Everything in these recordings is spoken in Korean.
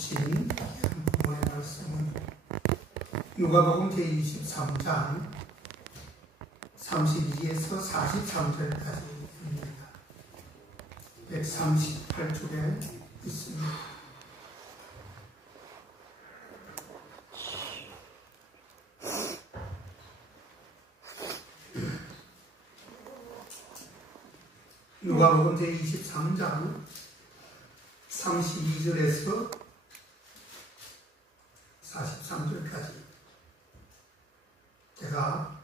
주신 부모의 말씀은 누가복음 제23장 32에서 43절까지입니다. 138쪽에 있습니다. 누가복음 제23장 32절에서 43절까지 제가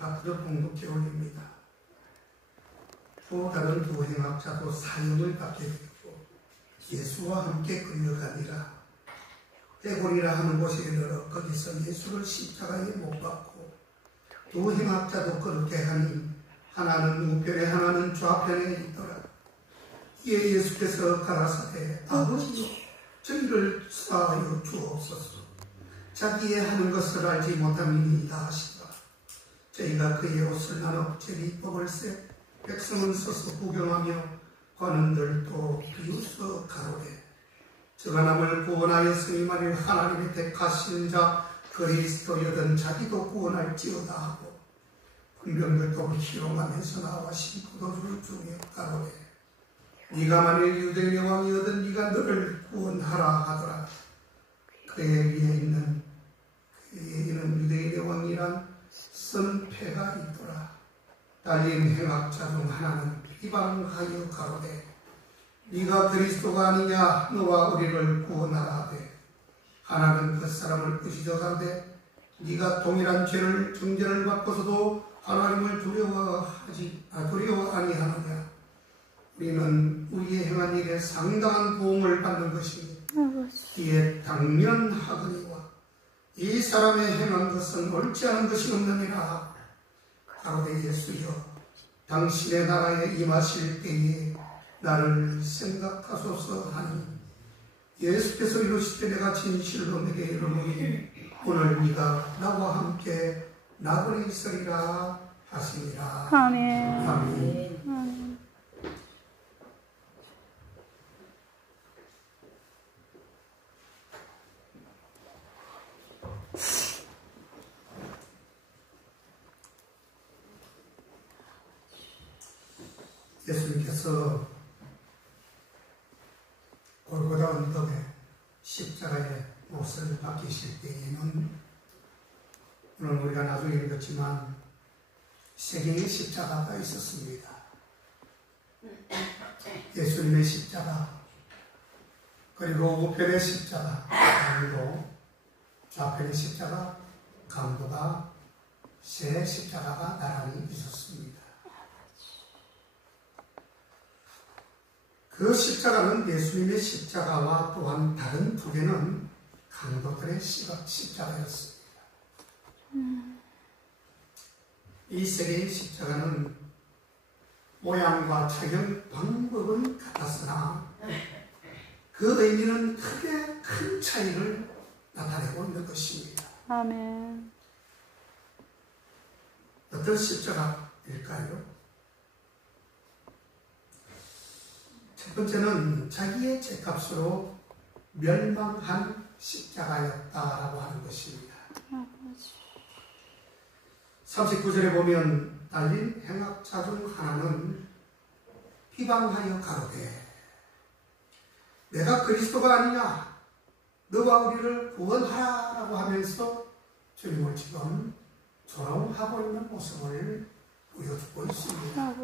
앞으로 봉독해 올립니다. 또 다른 두 행악자도 사형을 받게 되고 예수와 함께 끌려가니라. 에골이라 하는 곳에 이르러 거기서 예수를 십자가에 못 박고 두 행악자도 그렇게 하니 하나는 우편에 하나는 좌편에 있더라. 이에 예수께서 가라사대 아버지여 저희를 사하여 주옵소서. 자기의 하는 것을 알지 못함이니이다 하시더라. 저희가 그의 옷을 나눠 제비 뽑을새 백성은 서서 구경하며 관원들도 비웃어 가로되 저가 남을 구원하였으니 만일 하나님의 택하신 자 그리스도여든 자기도 구원할지어다 하고 군병들도 희롱하면서 나와 신포도주를 주며 가로되 네가 만일 유대인의 왕이여든 네가 너를 구원하라 하더라. 그의 위에 있는 그에게는 유대인의 왕이란 선패가 있더라. 달린 행악자 중 하나는 비방하여 가로되 네가 그리스도가 아니냐 너와 우리를 구원하라 하되 하나는 그 사람을 꾸짖어 가로되 네가 동일한 죄를 정죄를 받고서도 하나님을 두려워 아니하느냐. 우리는 우리의 행한 일에 상당한 보응을 받는 것이니 이에 당연하거니와 이 사람의 행한 것은 옳지 않은 것이 없느니라. 가로되 예수여 당신의 나라에 임하실 때에 나를 생각하소서 하니 예수께서 이르시되 내가 진실로 내게 이르노니 오늘 네가 나와 함께 나그네 있으리라 하시니라. 아멘. 아멘. 예수님께서 골고다 언덕에 십자가에 못을 박히실 때에는 오늘 우리가 나중에 읽었지만 세 개의 십자가가 있었습니다. 예수님의 십자가, 그리고 우편의 십자가, 그리고 좌편의 십자가, 강도가 세 십자가가 나란히 있었습니다. 그 십자가는 예수님의 십자가와 또한 다른 두 개는 강도들의 십자가였습니다. 이 세 개의 십자가는 모양과 착용 방법은 같았으나 그 의미는 크게 큰 차이를 나타내고 있는 것입니다. 아멘. 어떤 십자가일까요? 첫 번째는 자기의 죄값으로 멸망한 십자가였다라고 하는 것입니다. 39절에 보면 달린 행악자 중 하나는 비방하여 가로되 내가 그리스도가 아니냐 너와 우리를 구원하라고 하면서 주님을 지금 조롱하고 있는 모습을 보여주고 있습니다.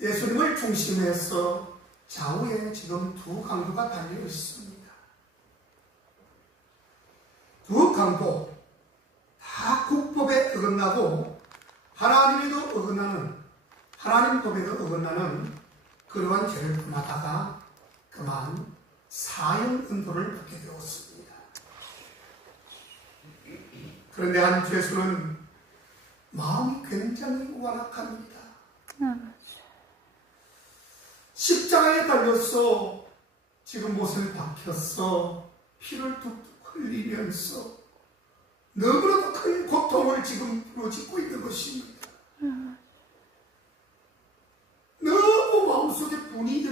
예수님을 중심해서 좌우에 지금 두 강도가 달려 있습니다. 두 강도 다 국법에 어긋나고 하나님에도 어긋나는, 하나님 법에도 어긋나는 그러한 죄를 범하다가 그만 사형 은도를 받게 되었습니다. 그런데 한 죄수는 마음이 굉장히 완악합니다. 십자가에 달려서 지금 못을 박혔어 피를 뚝뚝 흘리면서 너무나도 큰 고통을 지금 부르짖고 있는 것입니다. 너무 마음속에 분이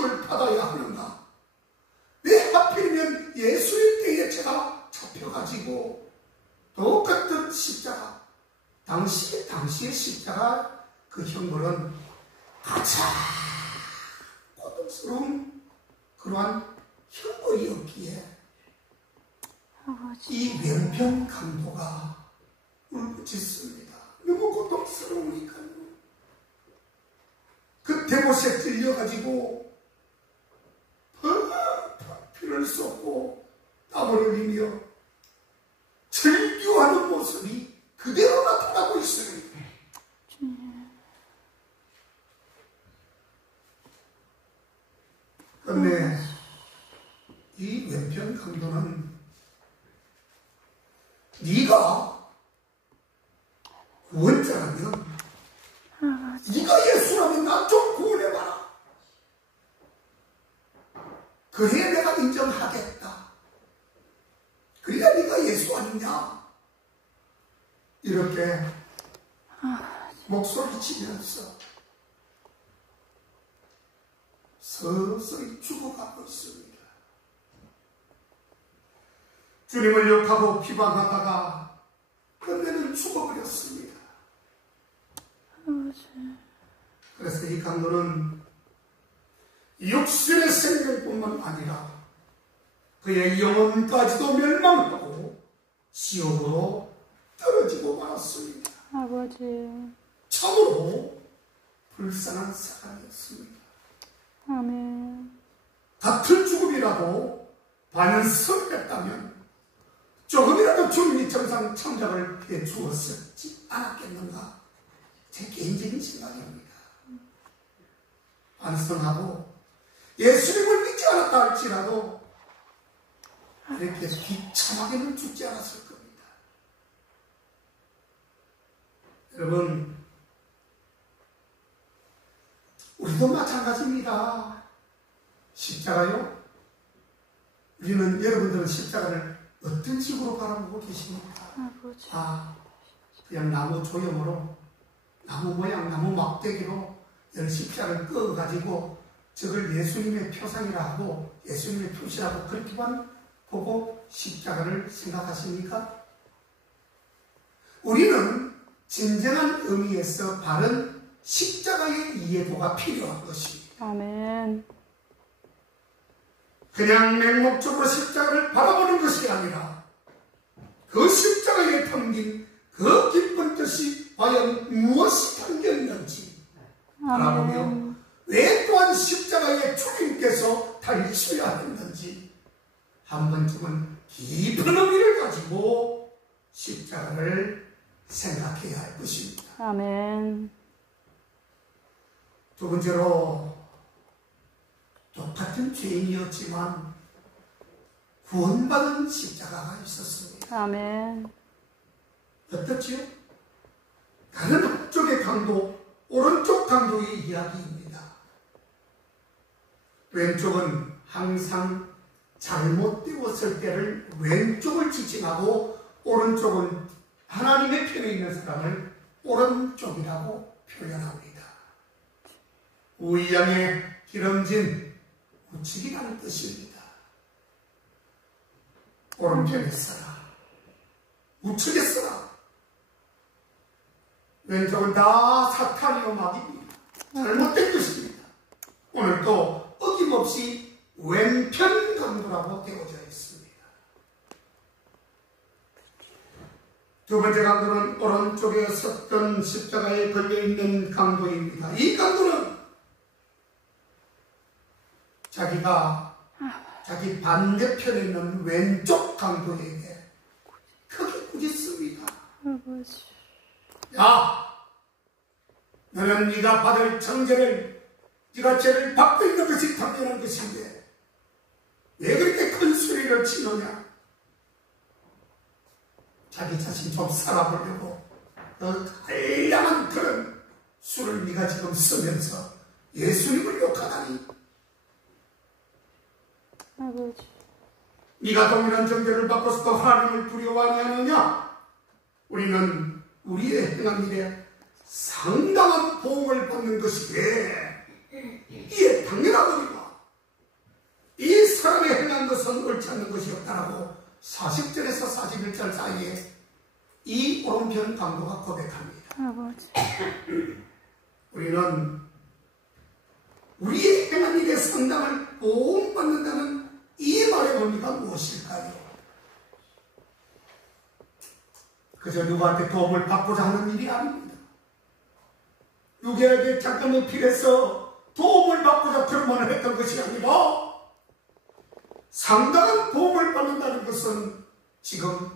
시험을 받아야 하는가? 왜 하필이면 예수님 때에 제가 잡혀가지고 똑같은 십자가, 당시의 십자가 그 형벌은 가장 고통스러운 그러한 형벌이었기에 이 왼편 강도가 울부짖습니다. 너무 고통스러우니까요. 그 대못에 찔려가지고 피를 쏟고 땀을 흘리며 절규하는 모습이 그대로 나타나고 있습니다. 그런데 이 왼편 강도는 네가 구원자라면 네가 예수라면 나 좀 구원해봐라. 그래야 내가 인정하겠다. 그래야 네가 예수 아니냐. 이렇게 목소리치면서 서서히 죽어가고 있습니다. 주님을 욕하고 비방하다가 끝내는 죽어버렸습니다. 그래서 이 강도는 육신의 생명뿐만 아니라 그의 영혼까지도 멸망하고 지옥으로 떨어지고 말았습니다. 아버지, 참으로 불쌍한 사람이었습니다. 아멘. 같은 죽음이라도 반성했다면 조금이라도 주님이 정상 참작을 해 주었지 않았겠는가? 제 개인적인 생각입니다. 반성하고 예수님을 믿지 않았다 할지라도 이렇게 비참하게는 죽지 않았을 겁니다. 여러분, 우리도 마찬가지입니다. 십자가요? 우리는, 여러분들은 십자가를 어떤 식으로 바라보고 계십니까? 아버지. 그냥 나무 조형으로, 나무 모양, 나무 막대기로 십자가를 끄어가지고 저걸 예수님의 표상이라 하고 예수님의 표시라고 그렇게만 보고 십자가를 생각하십니까? 우리는 진정한 의미에서 바른 십자가의 이해도가 필요한 것입니다. 아멘. 그냥 맹목적으로 십자가를 바라보는 것이 아니라 그 십자가에 담긴 그 깊은 뜻이 과연 무엇이 담겼는지 바라보며 왜 또한 십자가에 주님께서 달리셔야 했는지 한 번쯤은 깊은 의미를 가지고 십자가를 생각해야 할 것입니다. 아멘. 두 번째로 똑같은 죄인이었지만 구원받은 십자가가 있었습니다. 아멘. 어떻지요? 다른 한쪽의 강도, 오른쪽 강도의 이야기입니다. 왼쪽은 항상 잘못되었을 때를 왼쪽을 지칭하고 오른쪽은 하나님의 편에 있는 사람을 오른쪽이라고 표현합니다. 우양에 기름진 우측이라는 뜻입니다. 오른편에 서라, 우측에 서라. 왼쪽은 다 사탄이요 마귀입니다. 잘못된 것입니다. 오늘도 어김없이 왼편 강도라고 되어져 있습니다. 두 번째 강도는 오른쪽에 섰던 십자가에 걸려있는 강도입니다. 이 강도는 자기가 자기 반대편에 있는 왼쪽 강도에게 크게 꾸짖습니다. 야, 너는 네가 받을 정죄를, 네가 죄를 받고 있는 것이 당연한 것인데 왜 그렇게 큰 소리를 치느냐? 자기 자신 좀 살아보려고 그 알량한 그런 술을 네가 지금 쓰면서 예수님을 욕하다니. 아버지. 네가 동일한 정죄를 받고서도 하나님을 두려워하지 않느냐? 우리는 우리의 행한 일에 상당한 보응을 받는 것이기에 이에 당연하거니와 40절에서 41절 사이에 이 오른편 강도가 고백합니다. 아버지. 우리는 우리의 행한 일의 상당을 보험받는다는 이 말의 의미가 무엇일까요? 그저 누구한테 도움을 받고자 하는 일이 아닙니다. 누구에게 잠깐 어필해서 도움을 받고자 그런 말을 했던 것이 아니라 상당한 도움을 받는다는 것은 지금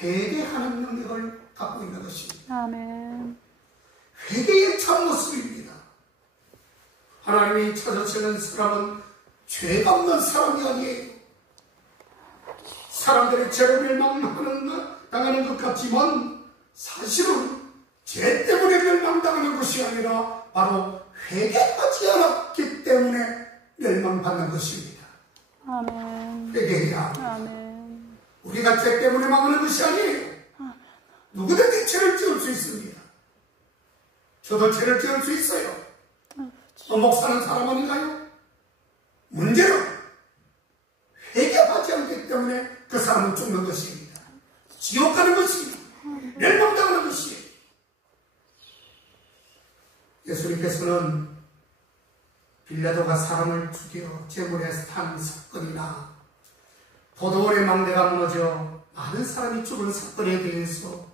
회개하는 능력을 갖고 있는 것입니다. 아멘. 회개의 참모습입니다. 하나님이 찾으시는 사람은 죄가 없는 사람이 아니에요. 사람들이 죄로 멸망당하는 것 같지만 사실은 죄 때문에 멸망당하는 것이 아니라 바로 회개하지 않았기 때문에 멸망받는 것입니다. 아멘. 회개해야 합니다. 아멘. 우리가 죄 때문에 망하는 것이 아니에요. 누구든지 죄를 지을 수 있습니다. 저도 죄를 지을 수 있어요. 목사는 사람 아닌가요? 문제는 회개하지 않기 때문에 그 사람은 죽는 것입니다. 지옥 가는 것입니다. 멸망당하는 것이에요. 예수님께서는 빌라도가 사람을 죽여 제물에 탄 사건이나 포도원의 망대가 무너져 많은 사람이 죽은 사건에 대해서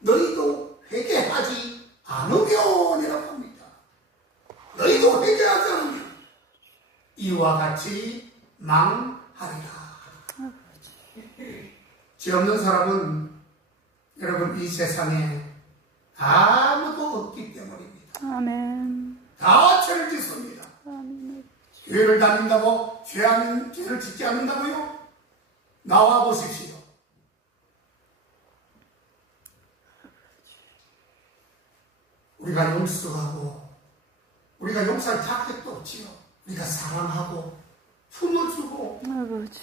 너희도 회개하지 않으면이라고 합니다. 너희도 회개하지 않으면 이와 같이 망하리라. 죄 없는 사람은 여러분 이 세상에 아무도 없기 때문입니다. 아멘. 다 죄를 짓습니다. 아멘. 교회를 다닌다고 죄를 짓지 않는다고요? 나와 보십시오. 우리가 용서하고 우리가 용서할 자격도 없지요. 우리가 사랑하고 품어주고 아버지.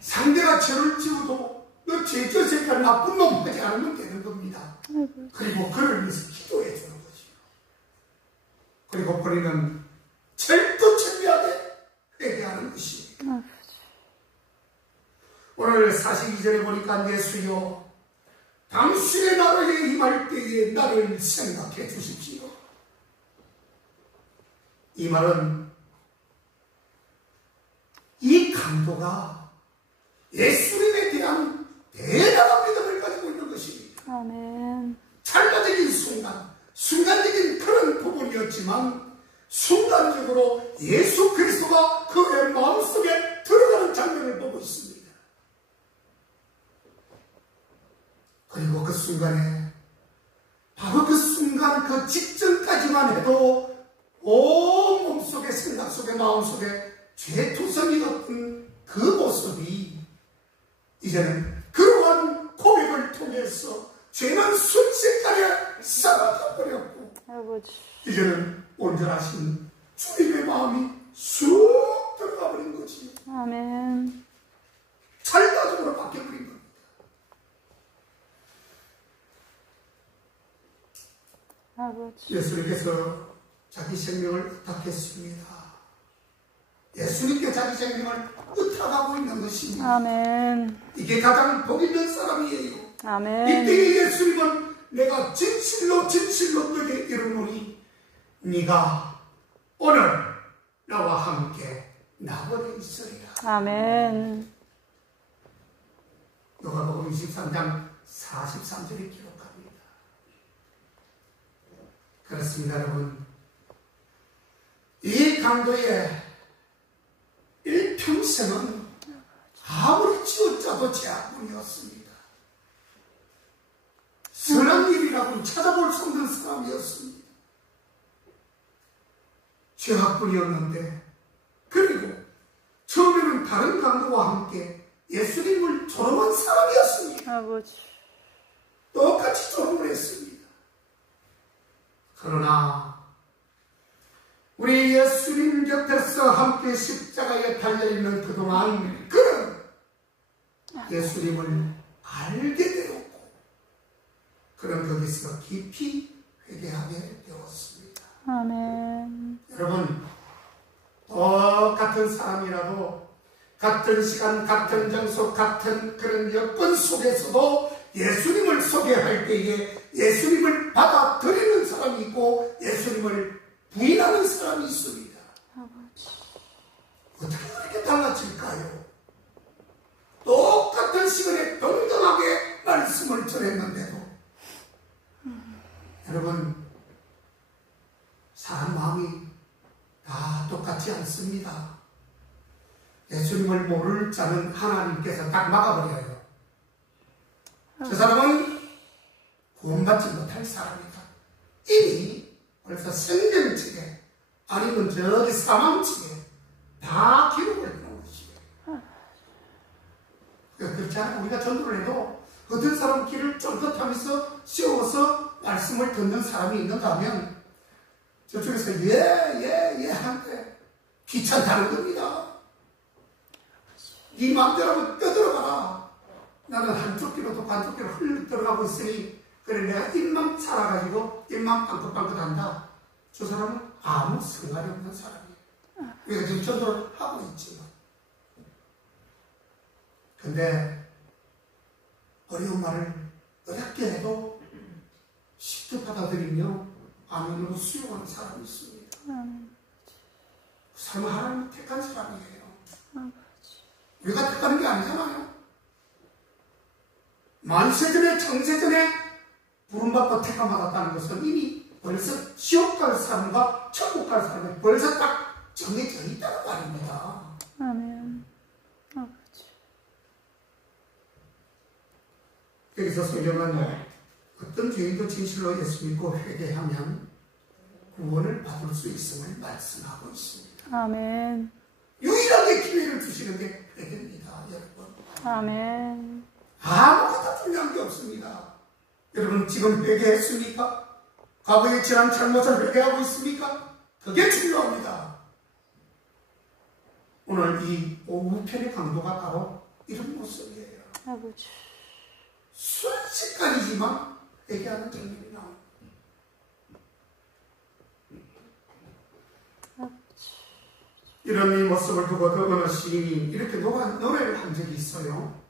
상대가 죄를 지어도 너 죄저 새끼가 나쁜 놈 하지 않으면 되는 겁니다. 아버지. 그리고 그를 위해서 기도해 주는 거지요. 그리고 우리는 철두철미하게 회개하는 것입니다. 아버지. 오늘 42절에 보니까 예수여 당신의 나라에 임할 때에 나를 생각해 주십시오. 이 말은 이 강도가 예수님에 대한 대단한 믿음을 가지고 있는 것입니다. 아멘. 찰나적인 순간적인 그런 부분이었지만 순간적으로 예수 그리스도가 그의 마음속에 들어가는 장면을 보고 있습니다. 그리고 그 순간에 바로 그 순간 그 직전까지만 해도 온 몸속에 생각 속에 마음 속에 죄투성이 같은 그 모습이 이제는 그러한 고백을 통해서 죄는 순식간에 사라져버렸고 아버지. 이제는 온전하신 주님의 마음이 쑥 들어가 버린 거지. 아멘. 찰나적으로 바뀌어버린 겁니다. 아버지. 예수님께서 자기 생명을 의탁했습니다. 예수님께 자기 생명을 의탁하고 있는 것입니다. 아멘. 이게 가장 복 있는 사람이에요. 아멘. 이때에 예수님은 내가 진실로 너에게 이르노니 네가 오늘 나와 함께 나버려 있으리라. 아멘. 누가복음 23장 43절에 기록합니다. 그렇습니다, 여러분. 이 강도의 일평생은 아무리 치우짜도 죄악뿐이었습니다. 선한 일이라고 찾아볼 수 없는 사람이었습니다. 죄악뿐이었는데, 그리고 처음에는 다른 강도와 함께 예수님을 조롱한 사람이었습니다. 아버지. 똑같이 조롱을 했습니다. 그러나 우리 예수님 곁에서 함께 십자가에 달려있는 그동안 그는 예수님을 알게 되었고 그는 거기서 깊이 회개하게 되었습니다. 아멘. 여러분, 똑같은 사람이라도 같은 시간, 같은 장소, 같은 그런 여건 속에서도 예수님을 소개할 때에 예수님을 받아들이는 사람이 있고 예수님을 부인하는 사람이 있습니다. 어떻게 그렇게 달라질까요? 똑같은 시간에 동등하게 말씀을 전했는데도 여러분, 사람 마음이 다 똑같지 않습니다. 예수님을 모를 자는 하나님께서 딱 막아버려요. 저 사람은 구원받지 못할 사람이다. 이미 벌써 생명책에 아니면 저기 사망책에 다 기록을 해놓은 것이에요. 그렇지 않아 우리가 전도를 해도 어떤 사람 길을 쫄깃하면서 세워서 말씀을 듣는 사람이 있는가 하면 저쪽에서 예 하는데 귀찮다는 겁니다. 네 마음대로 하면 떠들어가라. 나는 한쪽 귀로 또 한쪽 귀로 흘러 들어가고 있으니 그래 내가 입만 살아가지고 입만 빵긋빵긋 한다. 저 사람은 아무 상관이 없는 사람이에요. 우리가 지금 전도를 하고 있지만 근데 어려운 말을 어렵게 해도 쉽게 받아들이며 아멘으로 수용하는 사람이 있습니다. 그 사람은 하나님이 택한 사람이에요. 우리가 택하는 게 아니잖아요. 만세전에 창세전에 부름받고 택함받았다는 것은 이미 벌써 지옥 갈 사람과 천국 갈 사람이 벌써 딱 정해져 있다는 말입니다. 아멘. 여기서 성경은 어떤 죄인도 진실로 예수 믿고 회개하면 구원을 받을 수 있음을 말씀하고 있습니다. 아멘. 유일하게 기회를 주시는 게 회개입니다, 여러분. 아멘. 아무것도 중요한 게 없습니다. 여러분 지금 회개했습니까? 과거에 지난 잘못을 회개하고 있습니까? 그게 중요합니다. 오늘 이 오후편의 강도가 바로 이런 모습이에요. 아버지. 순식간이지만 회개하는 장면이 나옵니다. 이런 이 모습을 두고도 어느 시인이 이렇게 노래를 한 적이 있어요.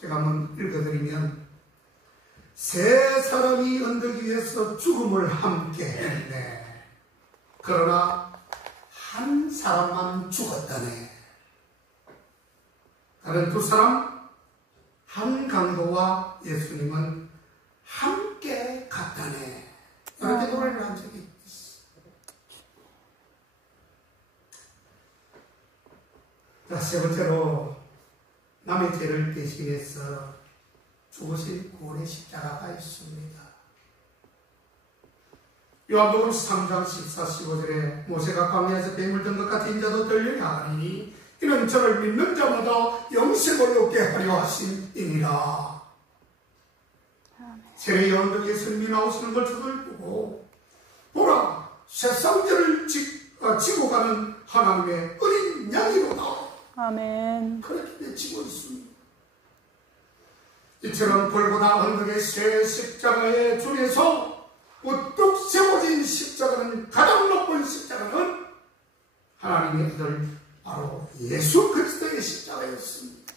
제가 한번 읽어드리면 세 사람이 언덕 위에서 죽음을 함께 했네. 그러나 한 사람만 죽었다네. 다른 두 사람 한 강도와 예수님은 함께 갔다네. 이렇게 노래를 한 적이 있어. 자, 세 번째로 남의 죄를 대신해서 죽으신 구원의 십자가가 있습니다. 요한복음 3장 14, 15절에 모세가 광야에서 뱀을 든 것 같은 자도 들려야 하니 이는 저를 믿는 자마다 영생을 얻게 하려 하심이니라. 세례 요한도 예수님이 나오시는 걸 저들 보고 보라 세상 죄를 지고 가는 하나님의 어린 양이로다. 아멘. 그렇게 외치고 있습니다. 이처럼 골고다 언덕의 새 십자가의 중에서 우뚝 세워진 십자가는 가장 높은 십자가는 하나님의 아들 바로 예수 그리스도의 십자가였습니다.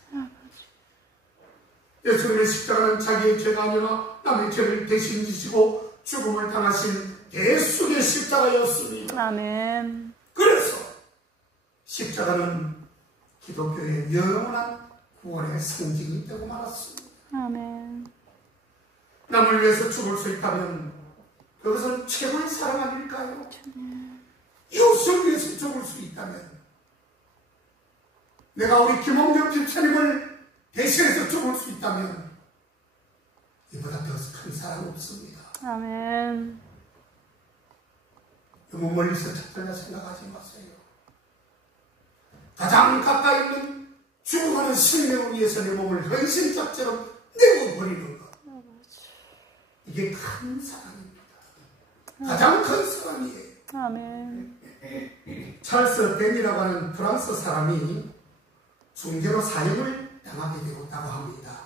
예수님의 십자가는 자기의 죄가 아니라 남의 죄를 대신 지시고 죽음을 당하신 예수의 십자가였습니다. 아멘. 그래서 십자가는 기독교의 영원한 구원의 상징이 되고 말았습니다. 아멘. 남을 위해서 죽을 수 있다면 그것은 최고의 사랑 아닐까요? 이웃을 위해서 죽을 수 있다면 내가 우리 김홍겸 집사님을 대신해서 죽을 수 있다면 이보다 더 큰 사랑 없습니다. 아멘. 너무 멀리서 찾으려 생각하지 마세요. 가장 가까이 있는 죽어가는 생명을 위해서 내 몸을 헌신짝처럼 내어버리는 것. 이게 큰 사랑입니다. 가장 큰 사랑이에요. 아멘. 찰스 벤이라고 하는 프랑스 사람이 중재로 사형을 당하게 되었다고 합니다.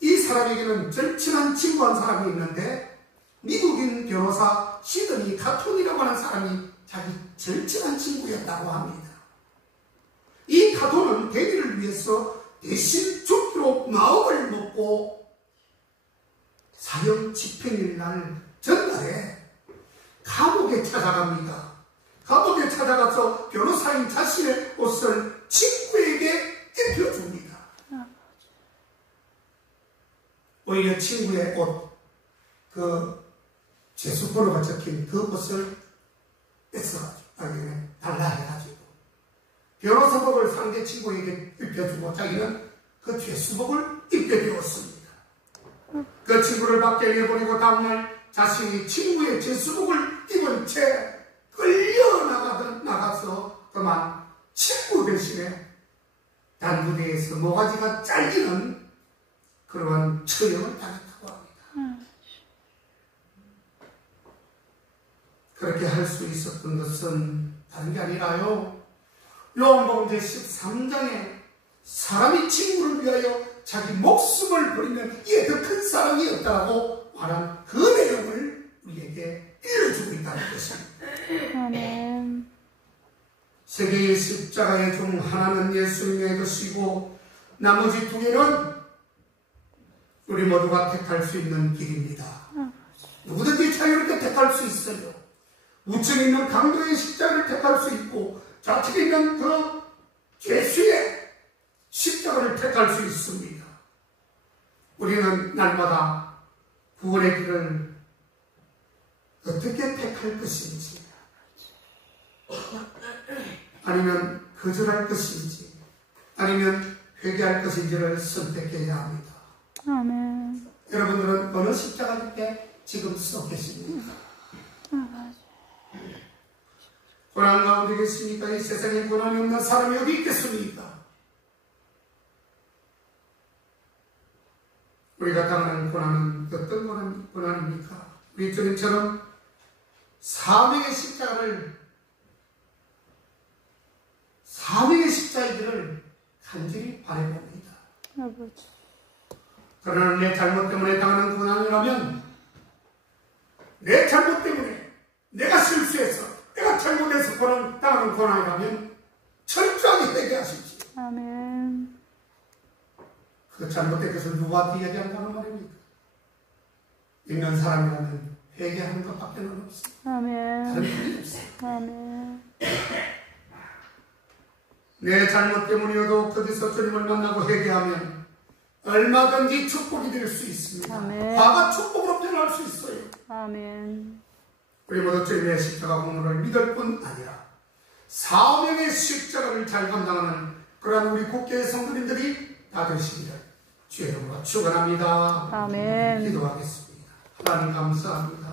이 사람에게는 절친한 친구 한 사람이 있는데 미국인 변호사 시드니 카톤이라고 하는 사람이 자기 절친한 친구였다고 합니다. 이 가도는 대리를 위해서 대신 죽기로 마음을 먹고 사형 집행일 날 전날에 감옥에 찾아갑니다. 감옥에 찾아가서 변호사인 자신의 옷을 친구에게 입혀줍니다. 오히려 친구의 옷, 그 죄수번호가 적힌 그 옷을 뺏어가지고, 달라 해가지고 변호사복을 상대 친구에게 입혀주고 자기는 그 죄수복을 입혀주었습니다. 그 친구를 밖에 내버리고 다음날 자신이 친구의 죄수복을 입은 채 나가서 그만 친구 대신에 단부대에서 모가지가 잘리는 그러한 처형을 당했다고 합니다. 그렇게 할 수 있었던 것은 다른 게 아니라요, 요한복음 제13장에 사람이 친구를 위하여 자기 목숨을 버리면 이에 더 큰 사랑이 없다고 말한 그 내용을 우리에게 일러주고 있다는 것입니다. 아멘. 세 개의 십자가의 중 하나는 예수님의 것이고 나머지 두 개는 우리 모두가 택할 수 있는 길입니다. 누구든지 자유롭게 택할 수 있어요. 우측에 있는 강도의 십자가를 택할 수 있고 좌측에 있는 그 죄수의 십자가를 택할 수 있습니다. 우리는 날마다 구원의 길을 어떻게 택할 것인지, 아니면 거절할 것인지, 아니면 회개할 것인지를 선택해야 합니다. 아멘. 여러분들은 어느 십자가에 지금 서 계십니까? 고난 가운데 계십니까? 이 세상에 고난이 없는 사람이 어디 있겠습니까? 우리가 당하는 고난은 어떤 고난입니까? 우리 주님처럼 사명의 십자가의 길을 간절히 바라봅니다. 그러나 내 잘못 때문에 당하는 고난이라면, 내 잘못 때문에, 내가 실수해서, 내가 잘못해서 당하는 고난이라면 철저하게 회개하십시오. 아멘. 그 잘못된 것을 누구한테 얘기한다는 말입니까? 있는 사람이라면 회개하는 것밖에 없습니다. 아멘. 다른 길이 없어요. 아멘. 내 잘못 때문이어도 거기서 주님을 만나고 회개하면 얼마든지 축복이 될 수 있습니다. 아멘. 과가 축복으로 변할 수 있어요. 아멘. 우리 모두 주님의 십자가 공로를 믿을 뿐 아니라 사명의 십자가를 잘 감당하는 그러한 우리 국교의 성도님들이 다 되시기를 주의 이름으로 축원합니다. 아멘. 기도하겠습니다. 하나님 감사합니다.